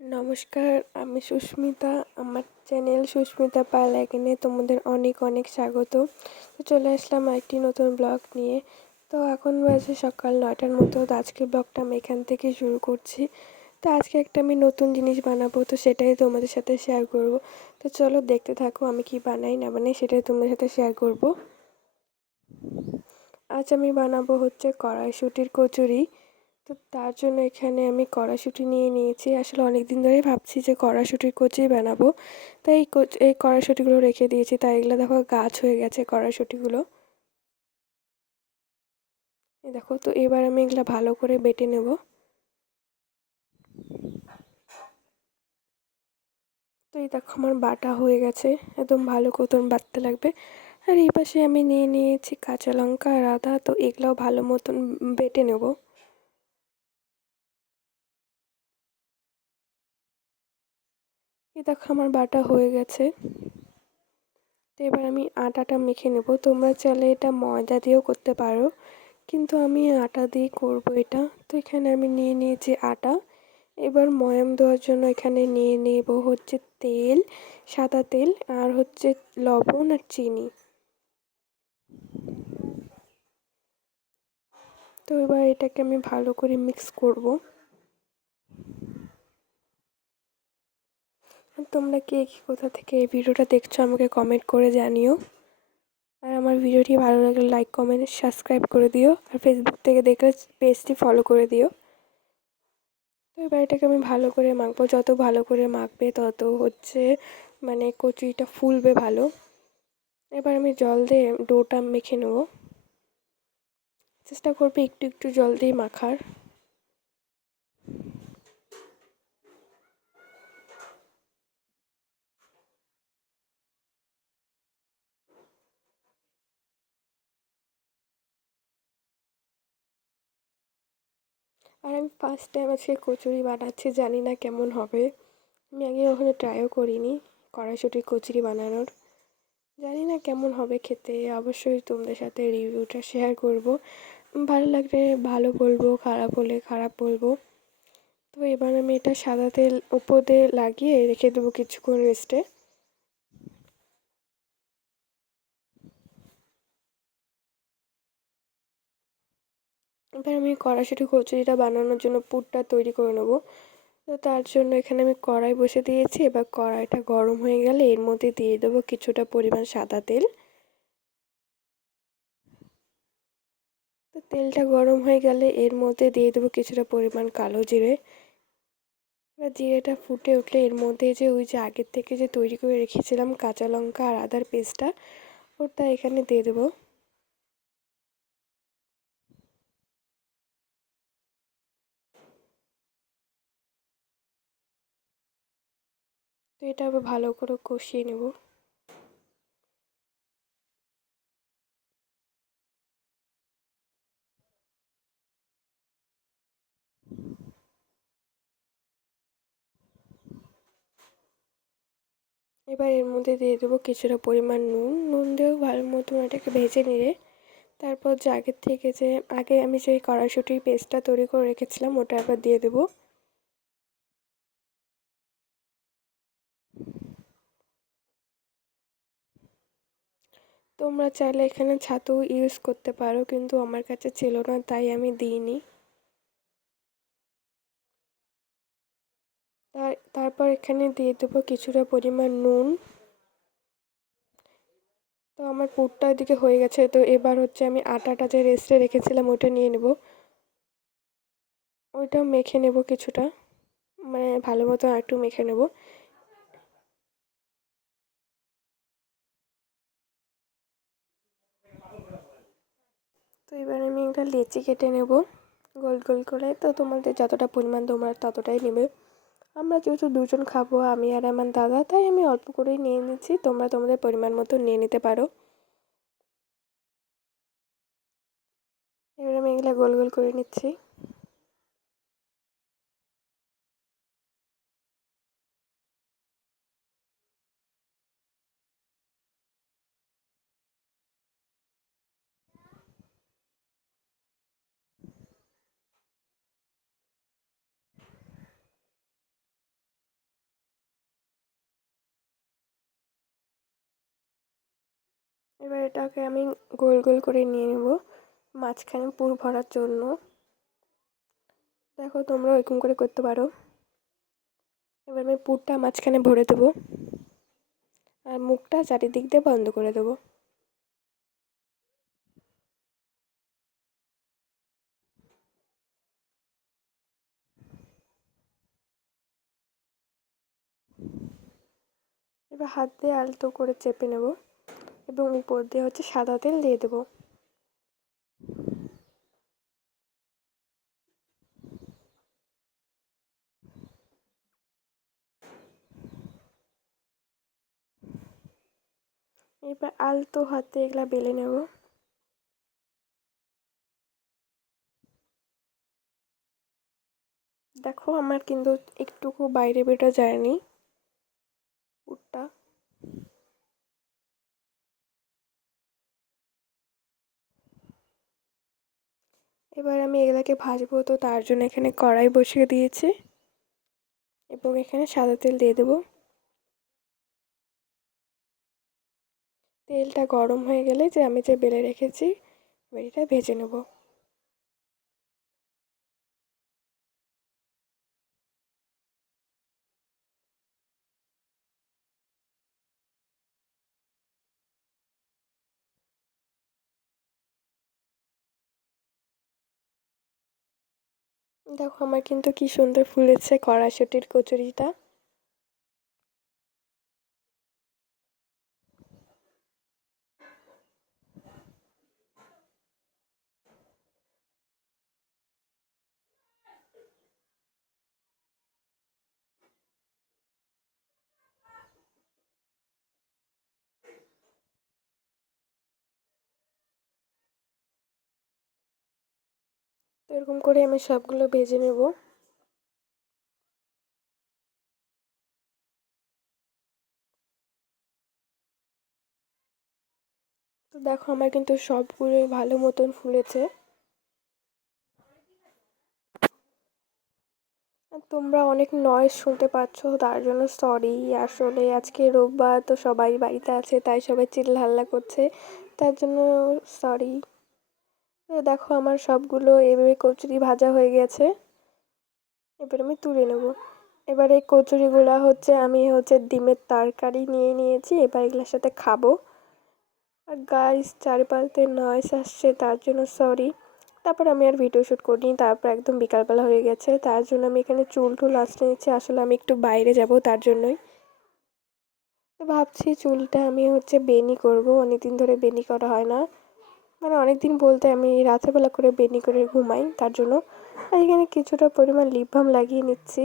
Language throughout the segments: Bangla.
নমস্কার, আমি সুস্মিতা। আমার চ্যানেল সুস্মিতা পাল এখানে তোমাদের অনেক অনেক স্বাগত। তো চলে আসলাম একটি নতুন ব্লগ নিয়ে। তো এখন বাজে সকাল 9টার মতো। তো আজকের ব্লগটা আমি এখান থেকে শুরু করছি। তো আজকে একটা আমি নতুন জিনিস বানাবো, তো সেটাই তোমাদের সাথে শেয়ার করব। তো চলো দেখতে থাকো আমি কি বানাই না বানাই সেটাই তোমাদের সাথে শেয়ার করব। আজ আমি বানাবো হচ্ছে কড়াইশুঁটির কচুরি। তো তার জন্য এখানে আমি কড়াইশুঁটি নিয়ে নিয়েছি। আসলে অনেক দিন ধরেই ভাবছি যে কড়াইশুঁটির কচুরি বানাবো। তাই এই কড়াইশুঁটিগুলো রেখে দিয়েছি। তাই এগুলো দেখো গাছ হয়ে গেছে কড়াইশুঁটিগুলো। এই দেখো, তো এবার আমি এগুলো ভালো করে বেটে নেব। তো এই দেখো আমার বাটা হয়ে গেছে, একদম ভালো মতন বাটতে লাগবে। আর এই পাশে আমি নিয়ে নিয়েছি কাঁচা লঙ্কা আর আদা। তো এগুলাও ভালো মতন বেটে নেব। এই দেখো আমার বাটা হয়ে গেছে। তো এবার আমি আটাটা মেখে নেব। তোমরা চাইলে এটা ময়দা দিয়েও করতে পারো, কিন্তু আমি আটা দিয়ে করব এটা। তো এখানে আমি নিয়ে নিয়েছি আটা। এবার ময়াম দেওয়ার জন্য এখানে নিয়ে নেব হচ্ছে তেল, সাদা তেল, আর হচ্ছে লবণ আর চিনি। তো এবার এটাকে আমি ভালো করে মিক্স করব। আর তোমরা কে কী কোথা থেকে এই ভিডিওটা দেখছো আমাকে কমেন্ট করে জানিও। আর আমার ভিডিওটি ভালো লাগলে লাইক কমেন্ট সাবস্ক্রাইব করে দিও। আর ফেসবুক থেকে দেখলে পেজটি ফলো করে দিও। তো এবার এটাকে আমি ভালো করে মাখবো। যত ভালো করে মাখবে তত হচ্ছে মানে কচুরিটা ফুলবে ভালো। এবার আমি জল দিয়ে ডোটা মেখে নেব। চেষ্টা করবে একটু একটু জল দিয়ে মাখার। আর আমি ফার্স্ট টাইম আজকে কচুরি বানাচ্ছি, জানি না কেমন হবে। আমি আগে কখনো ট্রাইও করিনি কড়াইশুঁটির কচুরি বানানোর। জানি না কেমন হবে খেতে। অবশ্যই তোমাদের সাথে রিভিউটা শেয়ার করব। ভালো লাগলে ভালো বলবো, খারাপ হলে খারাপ বলবো। তো এবার আমি এটা সাদা তেল উপর দিয়ে লাগিয়ে রেখে দেবো কিছুক্ষণ রেস্টে। এবার আমি কড়াইশুঁটি কচুরিটা বানানোর জন্য পুরটা তৈরি করে নেবো। তো তার জন্য এখানে আমি কড়াই বসে দিয়েছি। এবার কড়াইটা গরম হয়ে গেলে এর মধ্যে দিয়ে দেবো কিছুটা পরিমাণ সাদা তেল। তো তেলটা গরম হয়ে গেলে এর মধ্যে দিয়ে দেবো কিছুটা পরিমাণ কালো জিরে। এবার জিরেটা ফুটে উঠলে এর মধ্যে যে ওই যে আগের থেকে যে তৈরি করে রেখেছিলাম কাঁচা লঙ্কা আর আদার পেস্টটা, ওটা এখানে দিয়ে দেবো। তো এটা আবার ভালো করে কষিয়ে নেব। এবার এর মধ্যে দিয়ে দেবো কিছুটা পরিমাণ নুন। নুন দিয়েও ভালো মতন এটাকে ভেজে নিয়ে তারপর যে আগের থেকে যে আগে আমি যে কড়াইশুঁটির পেস্টটা তৈরি করে রেখেছিলাম ওটা আবার দিয়ে দেবো। তোমরা চাইলে এখানে ছাতু ইউজ করতে পারো, কিন্তু আমার কাছে ছিল না তাই আমি দিইনি। তারপর এখানে দিয়ে দেবো কিছুটা পরিমাণ নুন। তো আমার পুরটা এদিকে হয়ে গেছে। তো এবার হচ্ছে আমি আটাটা যে রেস্টে রেখেছিলাম ওটা নিয়ে নেব। ওইটাও মেখে নেব কিছুটা, মানে ভালো মতো একটু মেখে নেব। তো এবার আমি একটা লেচি কেটে নেব গোল গোল করে। তো তোমাদের যতটা পরিমাণ তোমরা ততটাই নেবে। আমরা যেহেতু দুজন খাবো, আমি আর আমার দাদা, তাই আমি অল্প করেই নিয়ে নিচ্ছি। তোমরা তোমাদের পরিমাণ মতো নিয়ে নিতে পারো। এবার আমি এগুলো গোল গোল করে নিচ্ছি। এবার এটাকে আমি গোল গোল করে নিয়ে নেব মাঝখানে পুর ভরার জন্য। দেখো তোমরা ওইরকম করে করতে পারো। এবার আমি পুরটা মাঝখানে ভরে দেবো আর মুখটা চারিদিক দিয়ে বন্ধ করে দেবো। এবার হাত দিয়ে আলতো করে চেপে নেব এবং উপর দিয়ে হচ্ছে সাদা তেল দিয়ে দেবো। এবার আলতো হাতে এগুলা বেলে নেব। দেখো আমার কিন্তু একটুকু বাইরে বেটা যায়নি পুরটা। এবার আমি এগুলাকে ভাজবো, তো তার জন্য এখানে কড়াই বসিয়ে দিয়েছি এবং এখানে সাদা তেল দিয়ে দেবো। তেলটা গরম হয়ে গেলে যে আমি যে বেলে রেখেছি এবার এটা ভেজে নেব। দেখো আমার কিন্তু কি সুন্দর ফুলেছে কড়াইশুঁটির কচুরিটা। তো এরকম করে আমি সবগুলো ভেজে নেব। তো দেখো আমার কিন্তু সবগুলোই ভালো মতন ফুলেছে। আর তোমরা অনেক নয়েজ শুনতে পাচ্ছ, তার জন্য সরি। আসলে আজকে রোববার, তো সবাই বাড়িতে আছে, তাই সবাই চিল্লাহাল্লা করছে, তার জন্য সরি। তো দেখো আমার সবগুলো এভাবে কচুরি ভাজা হয়ে গেছে। এবার আমি তুলে নেব। এবার এই কচুরিগুলো হচ্ছে আমি হচ্ছে ডিমের তরকারি নিয়ে নিয়েছি, এবার এগুলোর সাথে খাবো। আর গাইস চারিপাশে নয়েজ আসছে, তার জন্য সরি। তারপর আমি আর ভিডিও শ্যুট করিনি, তারপর একদম বিকালবেলা হয়ে গেছে, তার জন্য আমি এখানে চুল টুল আসতে নিচ্ছি। আসলে আমি একটু বাইরে যাব, তার জন্যই। তো ভাবছি চুলটা আমি হচ্ছে বেনি করব, অনেকদিন ধরে বেনি করা হয় না। মানে অনেকদিন বলতে আমি রাত্রেবেলা করে বেনি করে ঘুমাই, তার জন্য। আর এখানে কিছুটা পরিমাণ লিপ বাম লাগিয়ে নিচ্ছি।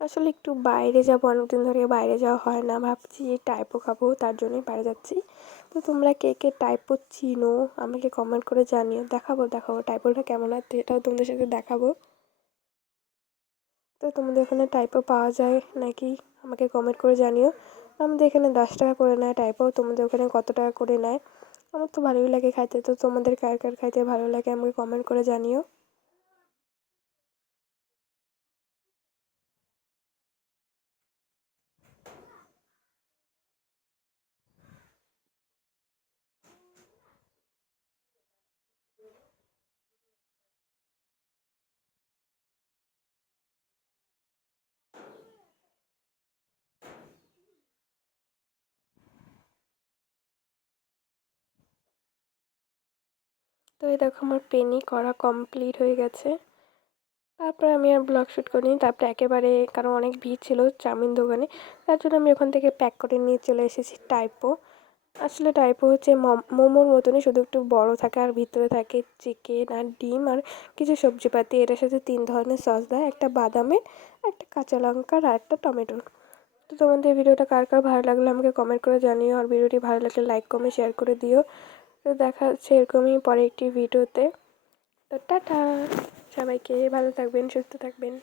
আসলে একটু বাইরে যাবো, অনেকদিন ধরে বাইরে যাওয়া হয় না, ভাবছি টাইপো খাবো, তার জন্যই বাইরে যাচ্ছি। তো তোমরা কে কে টাইপো চিনো আমাকে কমেন্ট করে জানিও। দেখাবো দেখাবো টাইপোটা কেমন হয়, এটাও তোমাদের সাথে দেখাবো। তো তোমাদের ওখানে টাইপো পাওয়া যায় নাকি আমাকে কমেন্ট করে জানিও। আমাদের এখানে 10 টাকা করে নেয় টাইপো, তোমাদের ওখানে কত টাকা করে নেয়? আমার তো ভালোই লাগে খাইতে, তো তোমাদের কার কার খাইতে ভালো লাগে আমাকে কমেন্ট করে জানিও। তো এই দেখো আমার পেনি করা কমপ্লিট হয়ে গেছে। তারপরে আমি আর ব্লগ শ্যুট করিনি, তারপরে একেবারে, কারণ অনেক ভিড় ছিল চাউমিন দোকানে, তার জন্য আমি ওখান থেকে প্যাক করে নিয়ে চলে এসেছি টাইপো। আসলে টাইপো হচ্ছে মোমোর মতনই, শুধু একটু বড় থাকে আর ভিতরে থাকে চিকেন আর ডিম আর কিছু সবজিপাতি। এটার সাথে 3 ধরনের সস দেয়, একটা বাদামের, একটা কাঁচা লঙ্কার আর একটা টমেটোর। তো তোমাদের ভিডিওটা কার কার ভালো লাগলো আমাকে কমেন্ট করে জানিও, আর ভিডিওটি ভালো লাগলে লাইক কমেন্ট শেয়ার করে দিও। তো দেখা হচ্ছে এরকমই পরে একটি ভিডিওতে। তো টাটা, সবাইকে ভালো থাকবেন, সুস্থ থাকবেন।